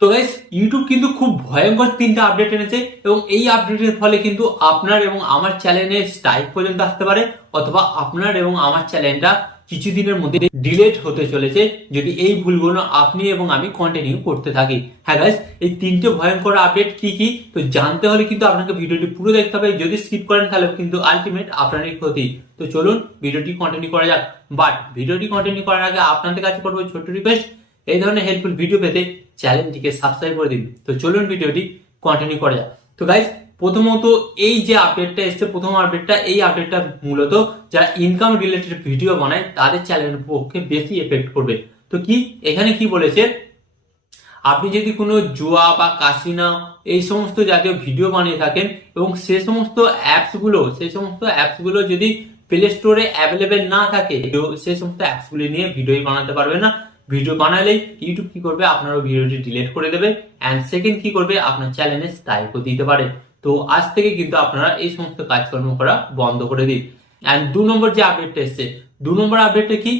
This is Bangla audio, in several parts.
তো গাইস ইউটিউব কিন্তু খুব ভয়ঙ্কর 3টা আপডেট এনেছে এবং এই আপডেটের ফলে কিন্তু আপনার এবং আমার চ্যানেলে স্ট্রাইক পর্যন্ত আসতে পারে, অথবা আপনার এবং আমার চ্যানেলটা কিছুদিনের মধ্যে ডিলেট হতে চলেছে যদি এই ভুলগুলো আপনি এবং আমি কন্টিনিউ করতে থাকি। হ্যাঁ গাইস, এই 3টে ভয়ঙ্কর আপডেট কি কি তো জানতে হলে কিন্তু আপনাকে ভিডিওটি পুরো দেখতে হবে। যদি স্কিপ করেন তাহলে কিন্তু আলটিমেট আপনারই ক্ষতি। তো চলুন ভিডিওটি কন্টিনিউ করা যাক। বাট ভিডিওটি কন্টিনিউ করার আগে আপনাদের কাছে করবো ছোট্ট রিকোয়েস্ট, এই ধরনের হেল্পফুল ভিডিও পেতে চ্যানেলটিকে সাবস্ক্রাইব করে দিন। তো চলুন ভিডিওটি কন্টিনিউ করা যাক। তো গাইস, প্রথমত এই যে আপডেটটা এসছে, প্রথম আপডেটটা, এই আপডেটটা মূলত যারা ইনকাম রিলেটেড ভিডিও বানায় তাদের চ্যানেলের পক্ষে বেশি এফেক্ট করবে। তো কি এখানে কি বলেছে, আপনি যদি কোনো জুয়া বা কাসিনো এই সমস্ত জাতীয় ভিডিও বানিয়ে থাকেন এবং সে সমস্ত অ্যাপসগুলো যদি প্লে স্টোরে অ্যাভেলেবেল না থাকে, সে সমস্ত অ্যাপসগুলি নিয়ে ভিডিও বানাতে পারবে না। ভিডিও বানালেই ইউটিউব কি করবে, আপনার ভিডিওটি ডিলিট করে দেবে। অ্যান্ড সেকেন্ড কি করবে, আপনার চ্যানেলে স্ট্রাইকও দিতে পারে। তো আজ থেকে কিন্তু আপনারা এই সমস্ত কাজকর্ম করা বন্ধ করে দিন। অ্যান্ড 2 নম্বর যে আপডেটটা এসছে, 2 নম্বর আপডেটটা কি,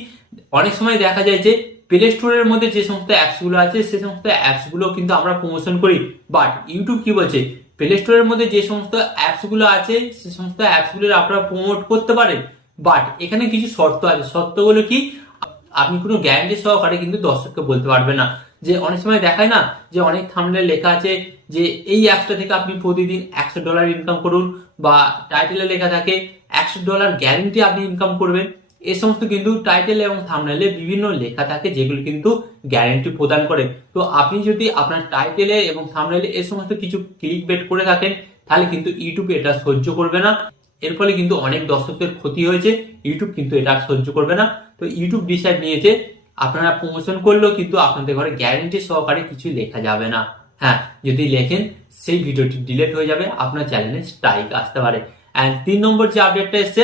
অনেক সময় দেখা যায় যে প্লে স্টোরের মধ্যে যে সমস্ত অ্যাপস গুলো আছে সে সমস্ত অ্যাপস গুলো কিন্তু আমরা প্রমোশন করি, বাট ইউটিউব কি বলছে, প্লে স্টোরের মধ্যে যে সমস্ত অ্যাপস গুলো আছে সে সমস্ত অ্যাপস গুলো আপনারা প্রমোট করতে পারেন, বাট এখানে কিছু শর্ত আছে। শর্তগুলো কি, আপনি কোনো গ্যারান্টি সহকারে কিন্তু দর্শককে বলতে পারবে না। যে অনেক সময় দেখায় না যে অনেক থাম্বনেলে লেখা আছে যে এই অ্যাপসটা থেকে আপনি প্রতিদিন $100 ইনকাম করুন, বা টাইটেলে লেখা থাকে $100 গ্যারান্টি আপনি ইনকাম করবেন। এই সমস্ত কিন্তু টাইটেল এবং থাম্বনেলে বিভিন্ন লেখা থাকে যেগুলো কিন্তু গ্যারান্টি প্রদান করে। তো আপনি যদি আপনার টাইটেলে এবং থাম্বনেলে এই সমস্ত কিছু ক্লিক বেট করে থাকেন তাহলে কিন্তু ইউটিউব এটা সহ্য করবে না। এর ফলে কিন্তু অনেক দর্শকদের ক্ষতি হয়েছে, ইউটিউব কিন্তু এটা সহ্য করবে না। তো ইউটিউব ডিসাইড নিয়েছে আপনারা প্রমোশন করলেও কিন্তু আপনাদের ঘরে গ্যারান্টি সহকারে কিছু লেখা যাবে না। হ্যাঁ, যদি লেখেন সেই ভিডিওটি ডিলিট হয়ে যাবে, আপনার চ্যানেলে স্ট্রাইক আসতে পারে। অ্যান্ড 3 নম্বর যে আপডেটটা এসছে,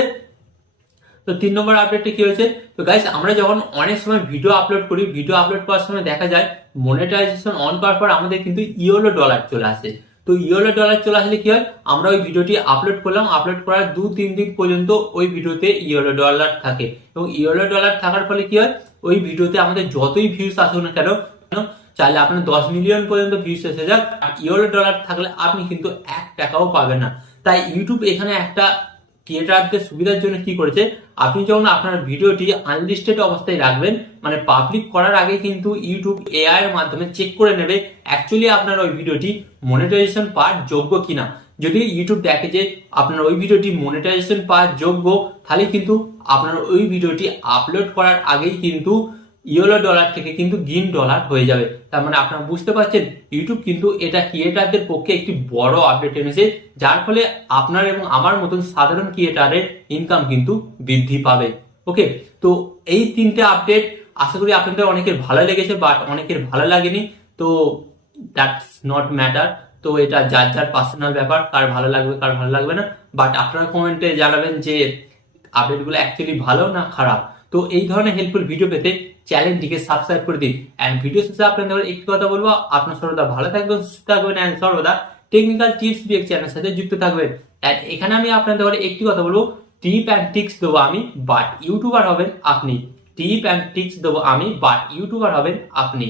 তো 3 নম্বর আপডেটটা কি হয়েছে, তো গাইস আমরা যখন অনেক সময় ভিডিও আপলোড করি, ভিডিও আপলোড করার সময় দেখা যায় মনিটাইজেশন অন করার পর আমাদের কিন্তু ইয়েলো ডলার চলে আসে। তো ইয়েলো ডলার চলে আসলে কি হয়, আমরা ওই ভিডিওটি আপলোড করলাম, আপলোড করার 2-3 দিন পর্যন্ত ওই ভিডিওতে ইয়েলো ডলার থাকে। এবং ইয়েলো ডলার থাকার ফলে কি হয়, ওই ভিডিওতে আমাদের যতই ভিউজ আসুক না কেন, চাইলে আপনার 10 মিলিয়ন পর্যন্ত ভিউজ এসে যাক, আর ইয়েলো ডলার থাকলে আপনি কিন্তু 1 টাকাও পাবেন না। তাই ইউটিউব এখানে একটা ক্রিয়েটারদের সুবিধার জন্য কি করেছে, আপনি যখন আপনার ভিডিওটি আনলিস্টেড অবস্থায় রাখবেন, মানে পাবলিক করার আগে কিন্তু ইউটিউব এআই এর মাধ্যমে চেক করে নেবে অ্যাকচুয়ালি আপনার ওই ভিডিওটি মনিটাইজেশন পাওয়ার যোগ্য কিনা। যদি ইউটিউব দেখে যে আপনার ওই ভিডিওটি মনিটাইজেশন পাওয়ার যোগ্য, তাহলে কিন্তু আপনার ওই ভিডিওটি আপলোড করার আগেই কিন্তু ইয়েলো ডলার থেকে কিন্তু গ্রিন ডলার হয়ে যাবে। তার মানে আপনারা বুঝতে পারছেন ইউটিউব কিন্তু এটা ক্রিয়েটারদের পক্ষে একটি বড় আপডেট এনেছে, যার ফলে আপনার এবং আমার মতন সাধারণ ক্রিয়েটারের ইনকাম কিন্তু বৃদ্ধি পাবে। ওকে, তো এই 3টে আপডেট আশা করি আপনাদের অনেকের ভালো লেগেছে, বাট অনেকের ভালো লাগেনি। তো দ্যাটস নট ম্যাটার। তো এটা যার যার পার্সোনাল ব্যাপার, কার ভালো লাগবে কার ভালো লাগবে না। বাট আপনারা কমেন্টে জানাবেন যে আপডেটগুলো অ্যাকচুয়ালি ভালো না খারাপ। তো এই ধরনের হেল্পফুল ভিডিও পেতে চ্যানেলটিকে সাবস্ক্রাইব করে দিন। এন্ড ভিডিও শেষে আপনাদের একটি কথা বলবো, আপনার সর্বদা ভালো থাকবেন, সুস্থ থাকবেন, এন্ড সর্বদা টেকনিক্যাল টিপস বিএক চ্যানেলের সাথে যুক্ত থাকবেন। এন্ড এখানে আমি আপনাদের একটি কথা বলবো, টিপ অ্যান্ড ট্রিক্স দেবো আমি, বাট ইউটিউবার হবেন আপনি। টিপ অ্যান্ড ট্রিক্স দেবো আমি, বাট ইউটিউবার হবেন আপনি।